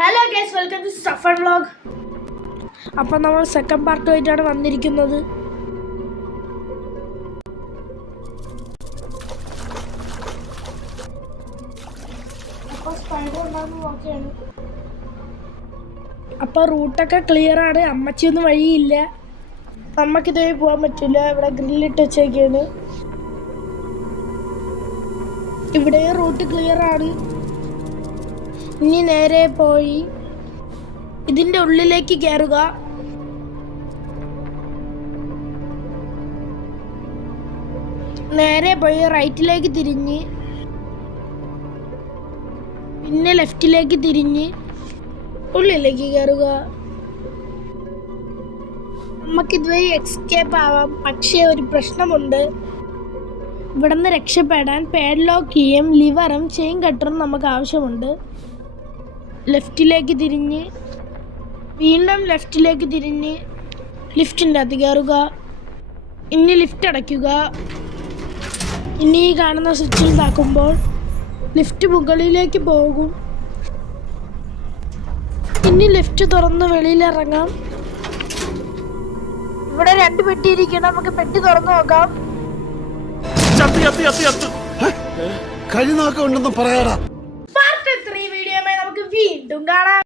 Hello guys, welcome to Safar vlog. അപ്പം നമ്മൾ second പാർട്ടുമായിട്ടാണ് വന്നിരിക്കുന്നത്. അപ്പോൾ സ്പൈഡർ ഉണ്ടാകുന്ന നോക്കിയാണ്. അപ്പോൾ റൂട്ടൊക്കെ ക്ലിയർ ആണ്. അമ്മച്ചിയൊന്നും വഴിയില്ല. നമുക്കിതേ പോകാൻ പറ്റില്ല. ഇവിടെ ഗ്രില്ലിട്ട് വെച്ചേക്കാണ്. ഇവിടെ റൂട്ട് ക്ലിയർ ആണ്. ഇനി നേരെ പോയി ഇതിൻ്റെ ഉള്ളിലേക്ക് കയറുക. നേരെ പോയി റൈറ്റിലേക്ക് തിരിഞ്ഞ് പിന്നെ ലെഫ്റ്റിലേക്ക് തിരിഞ്ഞ് ഉള്ളിലേക്ക് കയറുക. നമുക്കിതുവഴി എക്സ്കേപ്പ് ആവാം. പക്ഷേ ഒരു പ്രശ്നമുണ്ട്. ഇവിടെ നിന്ന് രക്ഷപ്പെടാൻ പാഡ്ലോക്ക് കീയും ലിവറും ചെയിൻ കട്ടറും നമുക്ക് ആവശ്യമുണ്ട്. ലെഫ്റ്റിലേക്ക് തിരിഞ്ഞ് വീണ്ടും ലെഫ്റ്റിലേക്ക് തിരിഞ്ഞ് ലിഫ്റ്റിൻ്റെ അകത്ത് കയറുക. ഇനി ലിഫ്റ്റ് അടയ്ക്കുക. ഇനി ഈ കാണുന്ന സ്വിച്ചിൽ താക്കുമ്പോൾ ലിഫ്റ്റ് മുകളിലേക്ക് പോകും. ഇനി ലിഫ്റ്റ് തുറന്ന് വെളിയിലിറങ്ങാം. ഇവിടെ 2 പെട്ടി ഇരിക്കണം. നമുക്ക് പെട്ടി തുറന്നു നോക്കാം. കഴിനാക്കം ഉണ്ടെന്ന് പറയാടാ. പാർട്ട് 3 വീഡിയോയുമായി നമുക്ക് വീണ്ടും കാണാം.